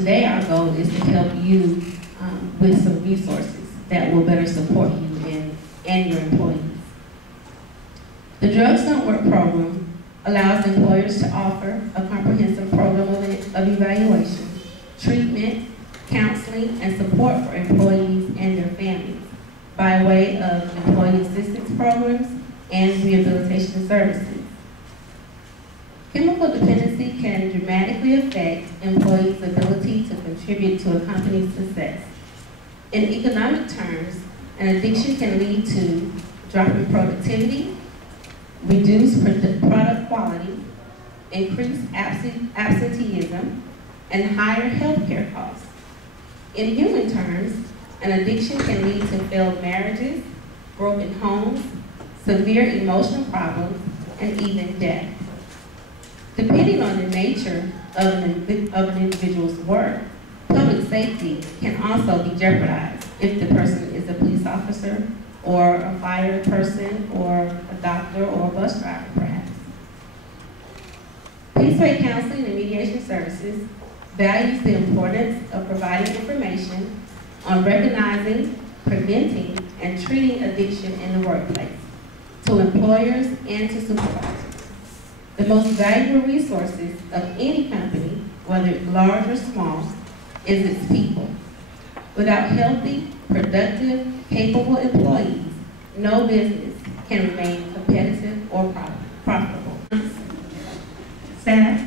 Today our goal is to help you with some resources that will better support you and your employees. The Drugs Don't Work program allows employers to offer a comprehensive program of evaluation, treatment, counseling, and support for employees and their families by way of employee assistance programs and rehabilitation services. Chemical dependency can dramatically affect employees' ability to contribute to a company's success. In economic terms, an addiction can lead to drop in productivity, reduced product quality, increased absenteeism, and higher healthcare costs. In human terms, an addiction can lead to failed marriages, broken homes, severe emotional problems, and even death. Depending on the nature of an individual's work, public safety can also be jeopardized if the person is a police officer, or a fire person, or a doctor, or a bus driver, perhaps. Peaceway Counseling and Mediation Services values the importance of providing information on recognizing, preventing, and treating addiction in the workplace to employers and to supervisors. The most valuable resources of any company, whether it's large or small, is its people. Without healthy, productive, capable employees, no business can remain competitive or profitable. Staff,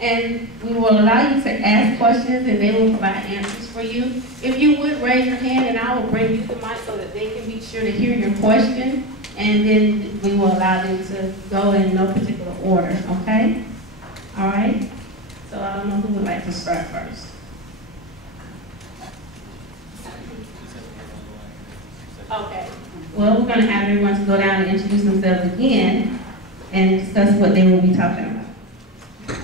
and we will allow you to ask questions and they will provide answers for you. If you would raise your hand and I will bring you the mic so that they can be sure to hear your question, and then we will allow them to go in no particular order, okay? All right? So I don't know who would like to start first. Okay. Well, we're going to have everyone to go down and introduce themselves again and discuss what they will be talking about.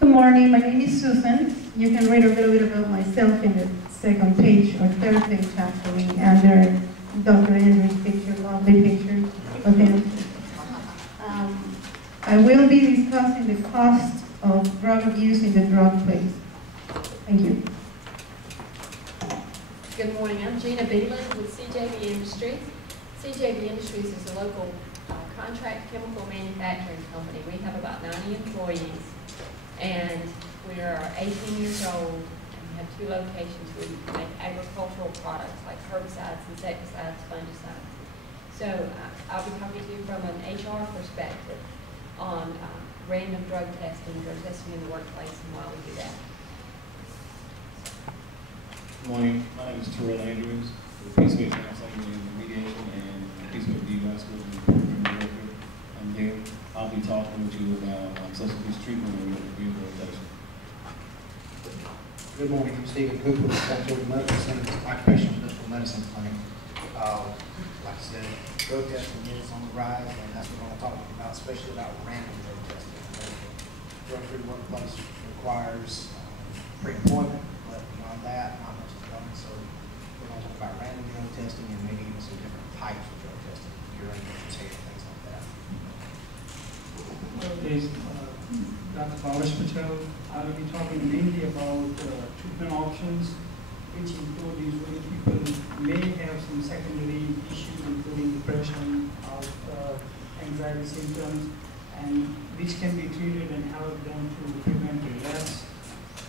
Good morning, my name is Susan. You can read a little bit about myself in the second page or third page actually, under Dr. Andrew's picture, lovely picture of him. I will be discussing the cost of drug abuse in the drug place. Thank you. Good morning, I'm Jeana Beeland with CJB Industries. CJB Industries is a local contract chemical manufacturing company. We have about 90 employees, and we are 18 years old, and we have 2 locations. We make agricultural products like herbicides, insecticides, fungicides. So I'll be talking to you from an HR perspective on random drug testing in the workplace and why we do that. Good morning, my name is Terrell Andrews with Peaceway Counseling and Mediation and Peaceway DDW Seminar Program Director. I'm here. I'll be talking with you about substance treatment and rehabilitation. Good morning, I'm Stephen Cooper with Occupational Physical Medicine Clinic. Like I said, drug testing is on the rise, and that's what we're going to talk about, especially about random drug testing. Drug-free workplace requires pre-employment, but beyond that, not much is done. So we're going to talk about random drug testing and maybe even some different types of drug testing, urine, things like that. Is Dr. Bhavesh Patel. I will be talking mainly about treatment options, which include usually people may have some secondary issues, including depression, anxiety symptoms, and which can be treated and help them to prevent relapse.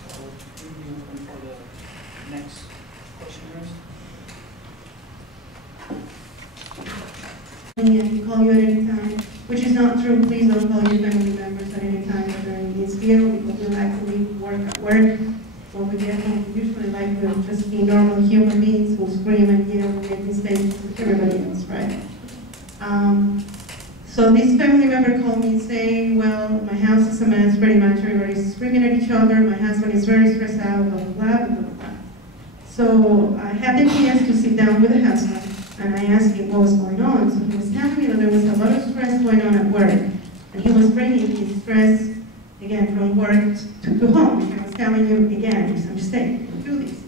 So we'll be open for the next questioners. I can call you at any time, which is not true. Please don't call your family members at any time during this field, because we actually work at work. When we get home, we usually like to just be normal human beings who scream and yell and make mistakes with everybody else, right? So this family member called me saying, well, my house is a mess, pretty much everybody's screaming at each other, my husband is very stressed out, blah, blah, blah, blah, blah, blah. So I had the chance to sit down with the husband, and I asked him what was going on. So he was telling me that there was a lot of stress going on at work, and he was bringing his stress, again, from work to home. And I was telling you, again, it's a mistake, don't do this.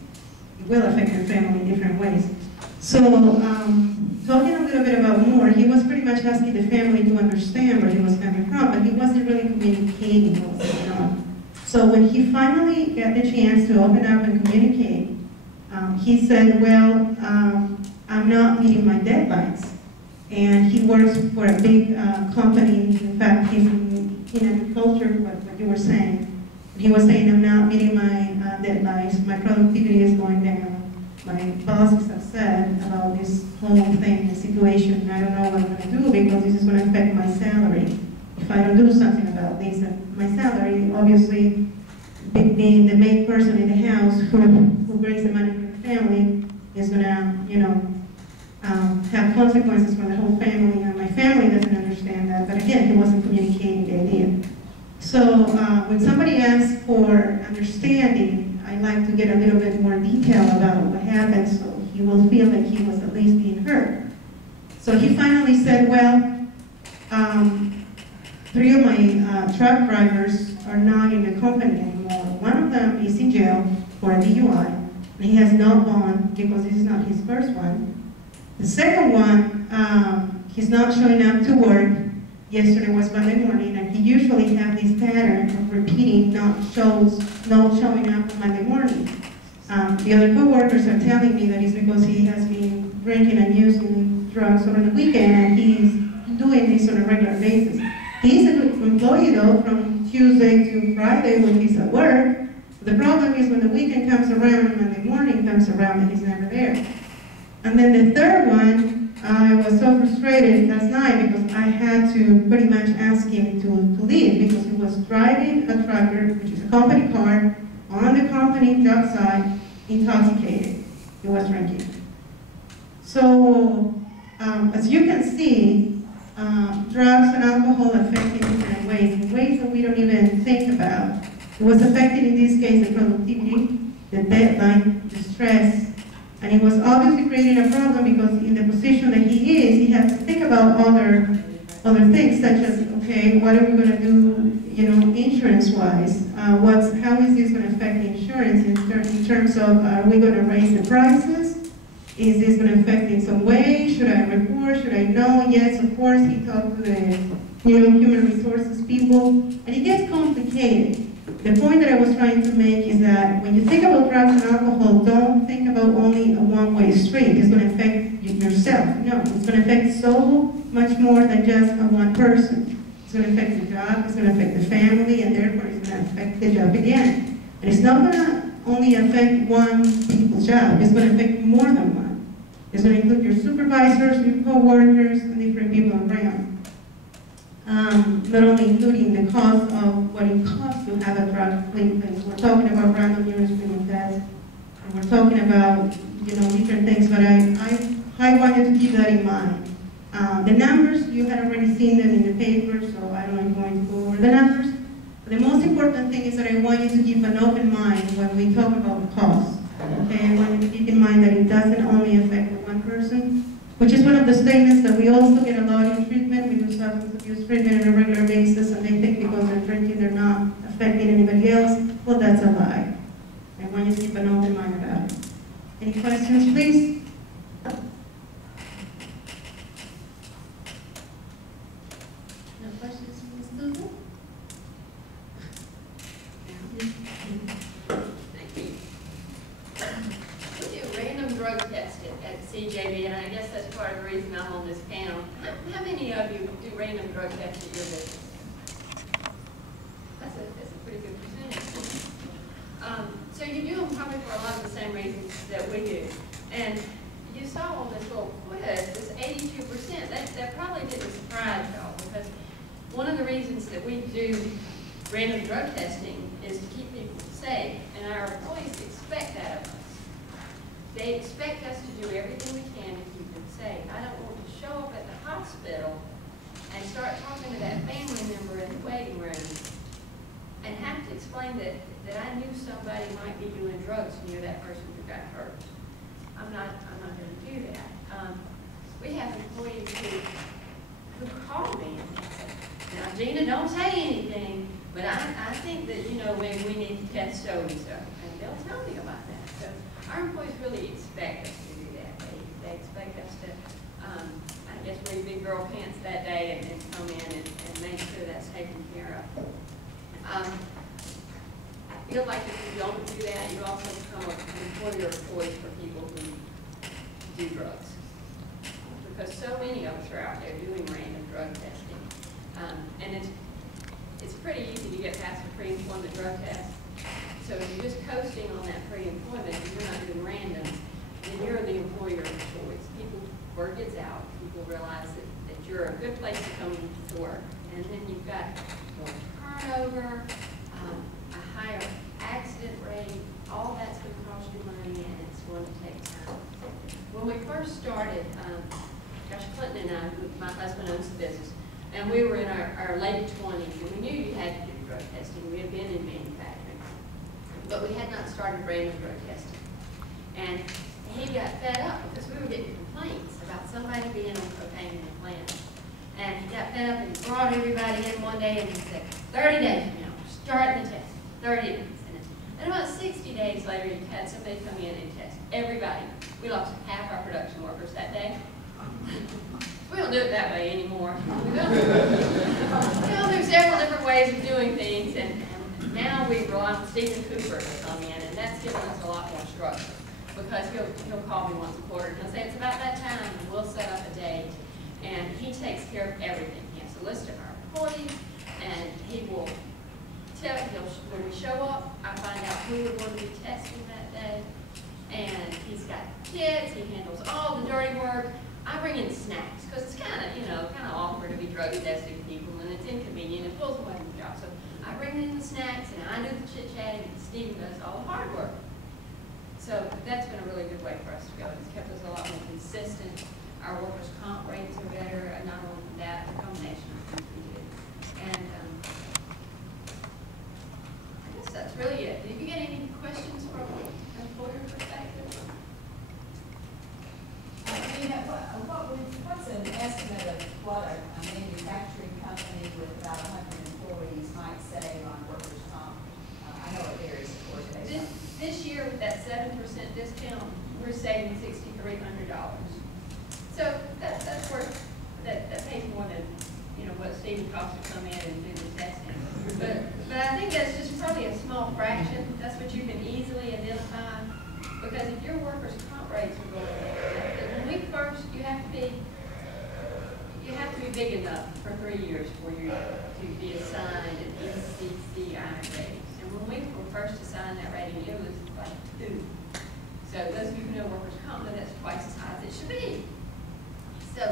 It will affect your family in different ways. So, talking a little bit about more, he was pretty much asking the family to understand where he was coming from, but he wasn't really communicating what was going on. So when he finally got the chance to open up and communicate, he said, well, I'm not meeting my deadlines. And he works for a big company. In fact, he's in agriculture, what you were saying. He was saying, I'm not meeting my deadlines, my productivity is going down. My boss is upset about this whole thing, the situation. I don't know what I'm going to do because this is going to affect my salary. If I don't do something about this, my salary, obviously, being the main person in the house who brings the money for the family, is going to, have consequences for the whole family. And my family doesn't understand that. But again, he wasn't communicating the idea. So when somebody asks for understanding, I like to get a little bit more detail about what happened so he will feel that he was at least being heard. So he finally said, well, 3 of my truck drivers are not in the company anymore. One of them is in jail for a DUI, and he has not gone because this is not his first one. The second one, he's not showing up to work. Yesterday was Monday morning, and he usually has this pattern of repeating not showing up on Monday morning. The other co-workers are telling me that it's because he has been drinking and using drugs over the weekend, and he's doing this on a regular basis. He's a good employee though, from Tuesday to Friday when he's at work. The problem is when the weekend comes around and Monday morning comes around and he's never there. And then the third one, I was so frustrated last night because I had to pretty much ask him to leave because he was driving a trucker, which is a company car, on the company job site, intoxicated. He was drinking. So, as you can see, drugs and alcohol affect in different ways, in ways that we don't even think about. It was affecting, in this case, the productivity, the deadline, the stress, and it was obviously creating a problem because in the position that he is, he has to think about other things such as, okay, what are we going to do, insurance-wise? How is this going to affect the insurance in terms of, are we going to raise the prices? Is this going to affect in some way? Should I report? Should I know? Yes, of course, he talked to the human resources people, and it gets complicated. The point that I was trying to make is that when you think about drugs and alcohol, don't think about only a one-way street. It's going to affect yourself. No, it's going to affect so much more than just one person. It's going to affect the job, it's going to affect the family, and therefore it's going to affect the job again. And it's not going to only affect one people's job, it's going to affect more than one. It's going to include your supervisors, your co-workers, and different people around. Not only including the cost of what it costs to have a drug clean place. We're talking about random urine screening tests, and we're talking about different things, but I wanted to keep that in mind. The numbers, you had already seen them in the paper, so I don't know if I'm going to go over the numbers. But the most important thing is that I want you to keep an open mind when we talk about the cost. Okay, I want you to keep in mind that it doesn't only affect the one person, which is one of the statements that we also get a lot in treatment. We do substance abuse treatment on a regular basis, and they think because they're drinking, they're not affecting anybody else. Well, that's a lie. I want you to keep an open mind about it. Any questions, please? No questions from Ms. Susan? Thank you. We do random drug testing at CJB, and I guess that's part of the reason I'm on this panel. How many of you do random drug tests at your business? That's a pretty good percentage. So you do them probably for a lot of the same reasons that we do. And you saw on this little quiz, this 82%, that probably didn't surprise y'all, because one of the reasons that we do random drug testing is to keep people safe, and our employees expect that of us. They expect us to do everything we can to keep them safe. I don't want to show up at the hospital and start talking to that family member in the waiting room and have to explain that I knew somebody might be doing drugs near that person who got hurt. I'm not going to do that. We have employees who call me and say, now Jeana, don't say anything, but I think that, maybe we need to test so-and-so. And they'll tell me about that. So our employees really expect us to do that. They expect us to, I guess, wear big girl pants that day and come in and make sure that's taken care of. feel like if you don't do that, you also become an employer of choice for people who do drugs. Because so many of us are out there doing random drug testing. And it's pretty easy to get past a pre-employment drug test. So if you're just coasting on that pre-employment and you're not doing random, then you're the employer of choice. Word gets out, people realize that you're a good place to come to work. And then you've got more turnover, a higher accident rate, all that's going to cost you money and it's going to take time. When we first started, Josh Clinton and I, my husband owns the business, and we were in our late 20s, and we knew you had to do drug testing. We had been in manufacturing, but we had not started random drug testing. And he got fed up because we were getting complaints about somebody being on cocaine in the plant. And he got fed up and he brought everybody in one day and he said, 30 days from now, we're starting the test. 30 days. And about 60 days later, he had somebody come in and test everybody. We lost half our production workers that day. We don't do it that way anymore. We don't. There's several different ways of doing things, and now we rely on Stephen Cooper to come in, and that's given us a lot more structure. Because he'll call me once a quarter and he'll say, it's about that time, and we'll set up a date. And he takes care of everything. He has a list of our employees, and he will tell, when we show up, I find out who we're going to be testing that day. And he's got kids, he handles all the dirty work. I bring in snacks, because it's kind of awkward to be drug testing people, and it's inconvenient, it pulls away from the job. So I bring in the snacks, and I do the chit-chatting, and Stephen does all the hard work. So that's been a really good way for us to go. It's kept us a lot more consistent. Our workers' comp rates are better, and not only that, the combination of things we do. And I guess that's really it. Did you get any questions from an employer perspective? What's an estimate of what a manufacturing company with about 100 employees might save on workers' comp? I know it varies, of course. This year, with that 7% discount, we're saving $6,300. So that's worth that pays more than what Stephen costs to come in and do the testing. But I think that's just probably a small fraction. That's what you can easily identify. Because if your workers' comp rates are going up, when we first, you have to be big enough for 3 years for you to be assigned an ECCI rating. And when we were first assigned that rating, it was like 2. So those of you who know workers' comp know that's twice as high as it should be. So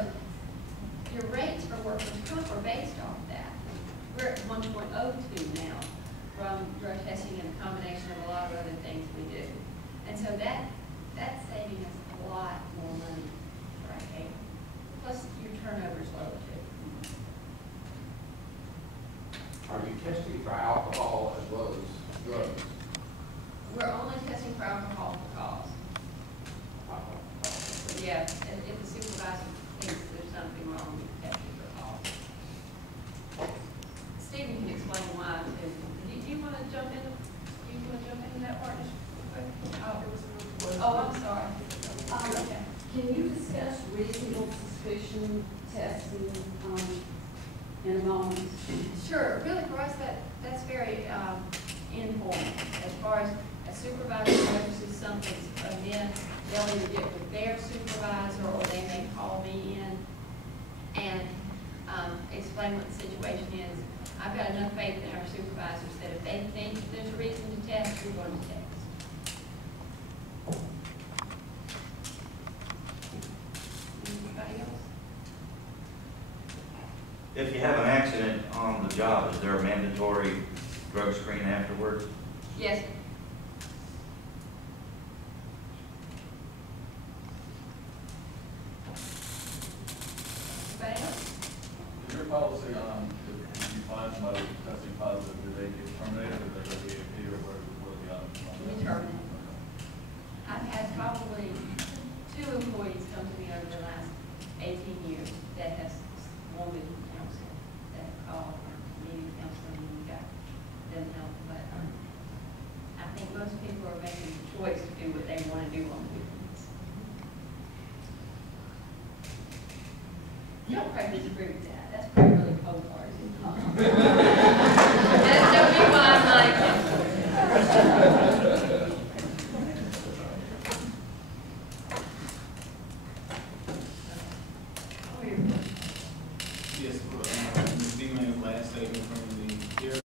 your rates for workers' comp are based off that. We're at 1.02 now from drug testing and a combination of a lot of other things we do. And so that's saving us a lot more money for our care. Plus your turnover is low too. Are you testing for alcohol as well as drugs? We're only testing for alcohol for cause. Yeah, if the supervisor thinks there's something wrong, we test it for cause. Stephen can explain why too. Do you want to jump into that part? Oh, I'm sorry. Okay. Can you discuss reasonable suspicion testing in a moment? Sure. Really, for us, that's very informal. As far as a supervisor notices something's amiss, they'll either get with their supervisor or they may call me in and explain what the situation is. I've got enough faith in our supervisors that if they think there's a reason to test, we're going to test. Anybody else? If you have an accident on the job, is there a mandatory drug screen afterwards? Yes. Anybody else? Is your policy on if you find somebody testing positive, do they get terminated or do they get EAP or what are the options on that? We terminate. I've had probably 2 employees come to me over the last 18 years that have wanted counseling, that have called or needed counseling, and we got them help. But I think most people are making the choice to do what they want to do on the weekends. You don't quite disagree with that. That's pretty really cold hard. Don't be why I'm like, for your question. Yes, Ms. Beeland's last statement from the